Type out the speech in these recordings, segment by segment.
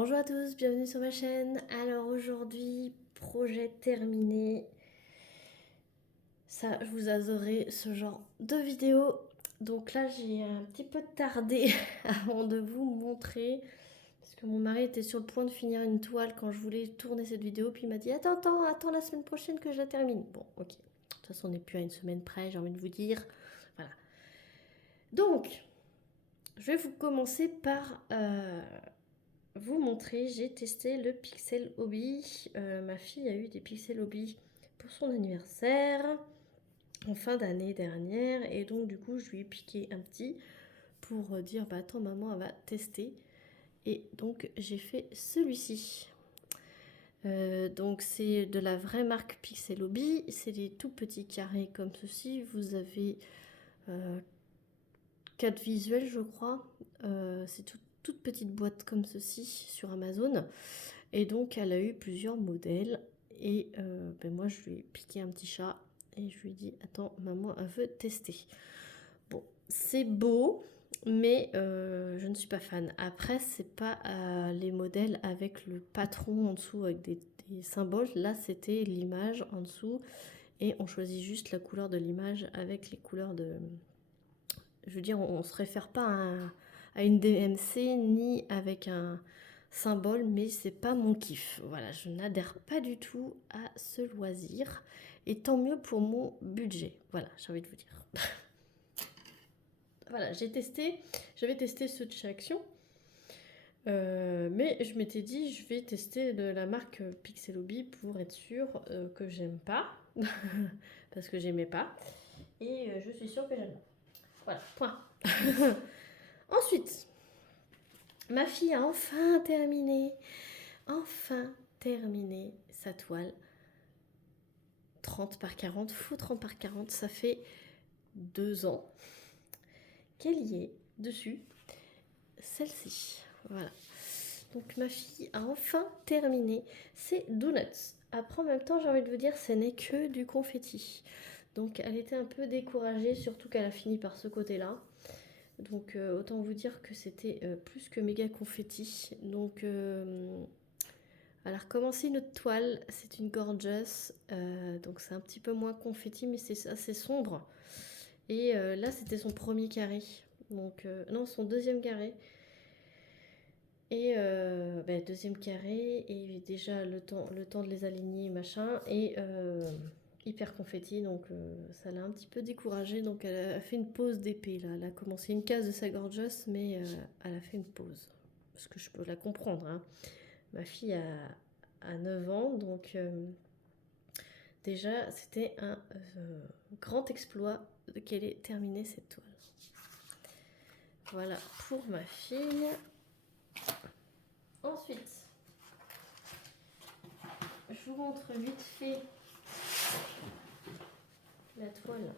Bonjour à tous, bienvenue sur ma chaîne. Alors aujourd'hui, projet terminé. Ça, je vous adorerai ce genre de vidéo. Donc là, j'ai un petit peu tardé avant de vous montrer. Parce que mon mari était sur le point de finir une toile quand je voulais tourner cette vidéo. Puis il m'a dit, attends la semaine prochaine que je la termine. Bon, ok. De toute façon, on n'est plus à une semaine près, j'ai envie de vous dire. Voilà. Donc, je vais vous commencer par vous montrer, j'ai testé le Pixel Hobby. Ma fille a eu des Pixel Hobby pour son anniversaire en fin d'année dernière et donc du coup je lui ai piqué un petit pour dire bah attends maman elle va tester et donc j'ai fait celui-ci. Donc c'est de la vraie marque Pixel Hobby, c'est des tout petits carrés comme ceci, vous avez 4 visuels je crois, c'est toute petite boîte comme ceci sur Amazon. Et donc elle a eu plusieurs modèles et ben moi je lui ai piqué un petit chat et je lui ai dit attends maman elle veut tester. Bon c'est beau mais je ne suis pas fan. Après c'est pas les modèles avec le patron en dessous avec des symboles. Là c'était l'image en dessous et on choisit juste la couleur de l'image avec les couleurs de... Je veux dire on se réfère pas à une DMC ni avec un symbole, mais c'est pas mon kiff. Voilà, je n'adhère pas du tout à ce loisir. Et tant mieux pour mon budget. Voilà, j'ai envie de vous dire. Voilà, j'avais testé ceux de chez Action. Mais je m'étais dit, je vais tester de la marque Pixel Hobby pour être sûre que j'aime pas. Parce que j'aimais pas. Et je suis sûre que j'aime pas. Voilà, point. Ensuite, ma fille a enfin terminé sa toile 30 par 40, faux 30 par 40, ça fait 2 ans qu'elle y est dessus, celle-ci. Voilà. Donc ma fille a enfin terminé ses donuts. Après en même temps j'ai envie de vous dire ce n'est que du confetti. Donc elle était un peu découragée, surtout qu'elle a fini par ce côté-là. Donc autant vous dire que c'était plus que méga confetti. Donc elle a recommencé notre toile, c'est une gorgeous, donc c'est un petit peu moins confetti mais c'est assez sombre. Et là c'était son premier carré, donc non son deuxième carré. Et deuxième carré, et déjà le temps de les aligner machin, et hyper confetti, donc ça l'a un petit peu découragée, donc elle a fait une pause d'épée là, elle a commencé une case de sa gorgeous mais elle a fait une pause. Parce que je peux la comprendre, hein. Ma fille a 9 ans, donc déjà c'était un grand exploit qu'elle ait terminé cette toile. Voilà pour ma fille. Ensuite, je vous montre vite fait la toile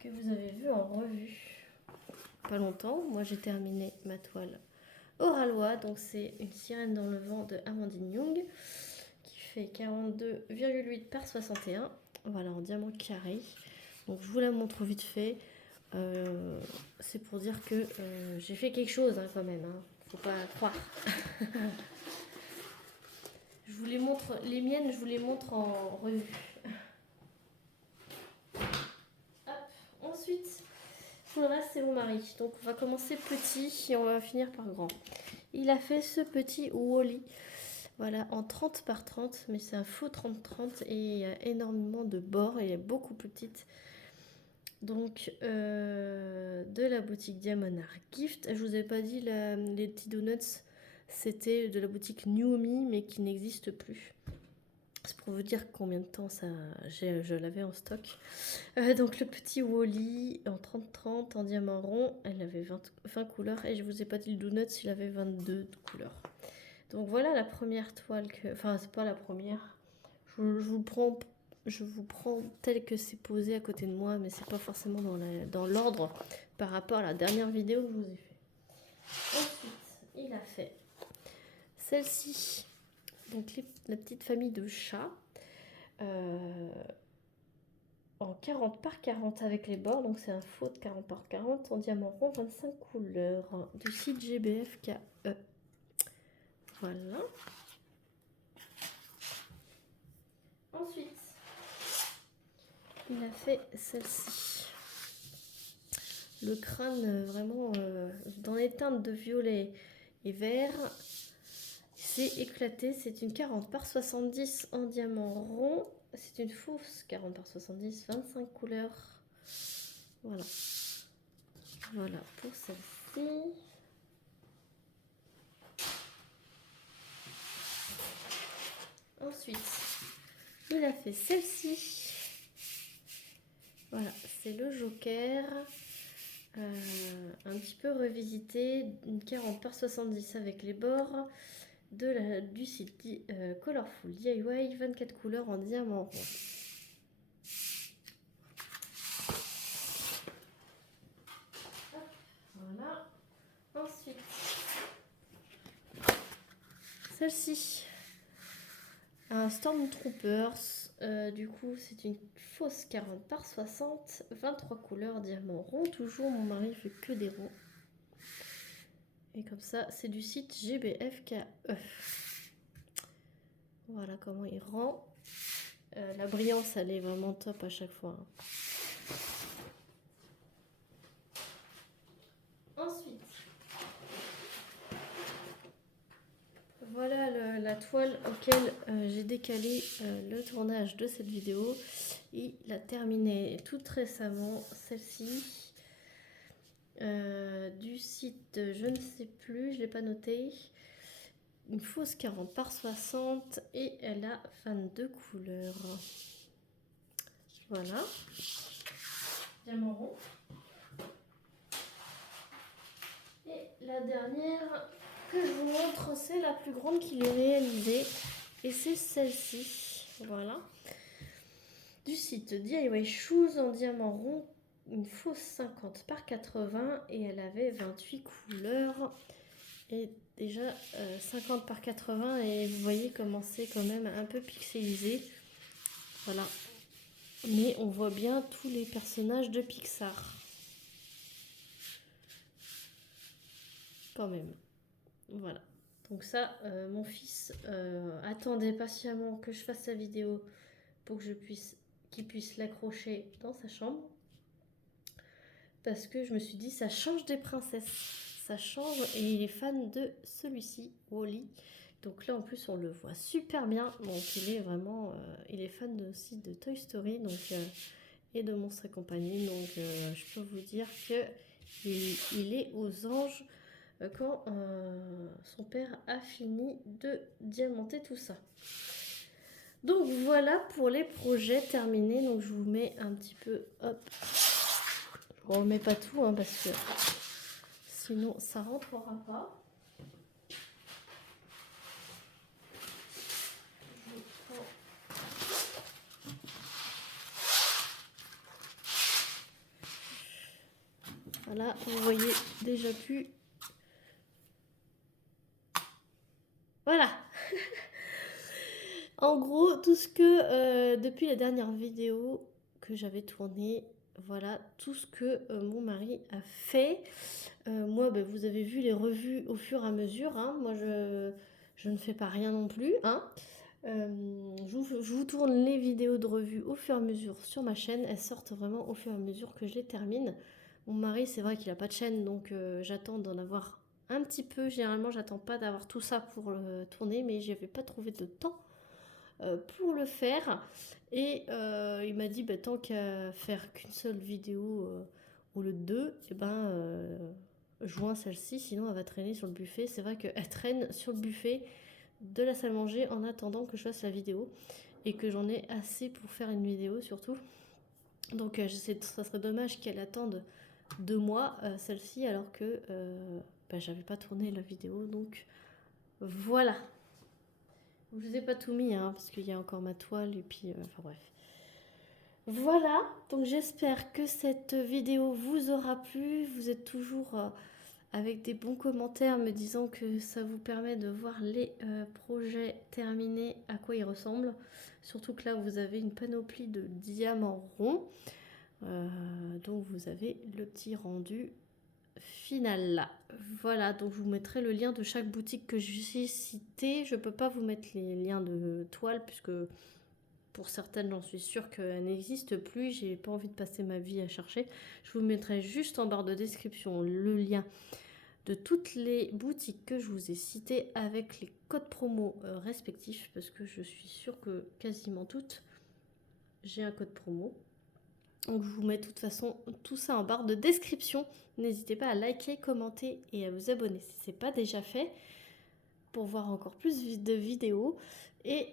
que vous avez vue en revue pas longtemps. Moi j'ai terminé ma toile Oralois, donc c'est une sirène dans le vent de Amandine Young qui fait 42,8 par 61. Voilà, en diamant carré. Donc je vous la montre vite fait. C'est pour dire que j'ai fait quelque chose hein, quand même, hein. Faut pas croire. Je vous les montre, les miennes, je vous les montre en revue. Hop. Ensuite, tout le reste c'est mon mari. Donc on va commencer petit et on va finir par grand. Il a fait ce petit Wally. Voilà, en 30 par 30, mais c'est un faux 30-30 et il y a énormément de bords et elle est beaucoup plus petite. Donc, de la boutique Diamond Art Gift. Je vous ai pas dit, les petits donuts, c'était de la boutique Nuomi, mais qui n'existe plus. C'est pour vous dire combien de temps je l'avais en stock. Donc le petit Wally en 30-30 en diamant rond, elle avait 20 couleurs et je vous ai pas dit le donut, il avait 22 couleurs. Donc voilà la première toile que... Enfin c'est pas la première. Je vous prends tel que c'est posé à côté de moi, mais c'est pas forcément dans l'ordre par rapport à la dernière vidéo que je vous ai fait. Ensuite, il a fait celle-ci. Donc la petite famille de chats. En 40 par 40 avec les bords, donc c'est un faux de 40 par 40 en diamant rond, 25 couleurs, du site GBFKE. Voilà. Ensuite, il a fait celle-ci. Le crâne vraiment dans les teintes de violet et vert. C'est éclaté. C'est une 40 par 70 en diamant rond. C'est une fausse 40 par 70, 25 couleurs. Voilà. Voilà pour celle-ci. Ensuite, il a fait celle-ci. Voilà, c'est le Joker. Un petit peu revisité. Une 40 par 70 avec les bords. Du site Colorful DIY, 24 couleurs en diamant rond. Voilà. Ensuite, celle-ci, un Stormtroopers. Du coup, c'est une fausse 40 par 60, 23 couleurs diamant rond. Toujours, mon mari fait que des ronds. Et comme ça, c'est du site GBFKE. Voilà comment il rend. La brillance, elle est vraiment top à chaque fois. Ensuite, voilà la toile auquel j'ai décalé le tournage de cette vidéo. Il a terminé tout récemment, celle-ci. Du site, je ne sais plus, je ne l'ai pas noté. Une fausse 40 par 60 et elle a 22 couleurs. Voilà. Diamant rond. Et la dernière que je vous montre, c'est la plus grande qu'il ait réalisée. Et c'est celle-ci. Voilà. Du site DIY Shoes en diamant rond. Une fausse 50 par 80 et elle avait 28 couleurs. Et déjà 50 par 80 et vous voyez comment c'est quand même un peu pixelisé. Voilà. Mais on voit bien tous les personnages de Pixar. Quand même. Voilà. Donc ça, mon fils attendait patiemment que je fasse sa vidéo pour que qu'il puisse l'accrocher dans sa chambre. Parce que je me suis dit, ça change des princesses. Ça change et il est fan de celui-ci, Wall-E. Donc là en plus on le voit super bien. Donc il est vraiment, il est fan aussi de Toy Story donc, et de Monstres et compagnie. Donc je peux vous dire que il est aux anges quand son père a fini de diamanter tout ça. Donc voilà pour les projets terminés. Donc je vous mets un petit peu, hop. Je ne remets pas tout hein, parce que sinon ça rentrera pas. Voilà, vous voyez déjà plus. Voilà. En gros, tout ce que depuis la dernière vidéo que j'avais tournée, voilà tout ce que mon mari a fait. Moi, ben, vous avez vu les revues au fur et à mesure. Hein. Moi, je ne fais pas rien non plus. Hein. Je vous tourne les vidéos de revue au fur et à mesure sur ma chaîne. Elles sortent vraiment au fur et à mesure que je les termine. Mon mari, c'est vrai qu'il n'a pas de chaîne, donc j'attends d'en avoir un petit peu. Généralement, j'attends pas d'avoir tout ça pour le tourner, mais je n'avais pas trouvé de temps pour le faire. Et il m'a dit, bah, tant qu'à faire qu'une seule vidéo au lieu de deux, et ben, joins celle-ci, sinon elle va traîner sur le buffet. C'est vrai qu'elle traîne sur le buffet de la salle à manger en attendant que je fasse la vidéo et que j'en ai assez pour faire une vidéo surtout. Donc ça serait dommage qu'elle attende 2 mois celle-ci alors que j'avais pas tourné la vidéo. Donc voilà. Je vous ai pas tout mis hein, parce qu'il y a encore ma toile et puis enfin bref. Voilà, donc j'espère que cette vidéo vous aura plu. Vous êtes toujours avec des bons commentaires me disant que ça vous permet de voir les projets terminés, à quoi ils ressemblent. Surtout que là, vous avez une panoplie de diamants ronds. Donc vous avez le petit rendu finale. Voilà, donc je vous mettrai le lien de chaque boutique que j'ai citée. Je peux pas vous mettre les liens de toile puisque pour certaines, j'en suis sûre qu'elles n'existent plus. J'ai pas envie de passer ma vie à chercher. Je vous mettrai juste en barre de description le lien de toutes les boutiques que je vous ai citées avec les codes promo respectifs parce que je suis sûre que quasiment toutes, j'ai un code promo. Donc je vous mets de toute façon tout ça en barre de description. N'hésitez pas à liker, commenter et à vous abonner si ce n'est pas déjà fait pour voir encore plus de vidéos et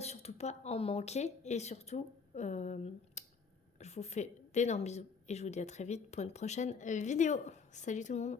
surtout pas en manquer. Et surtout, je vous fais d'énormes bisous et je vous dis à très vite pour une prochaine vidéo. Salut tout le monde!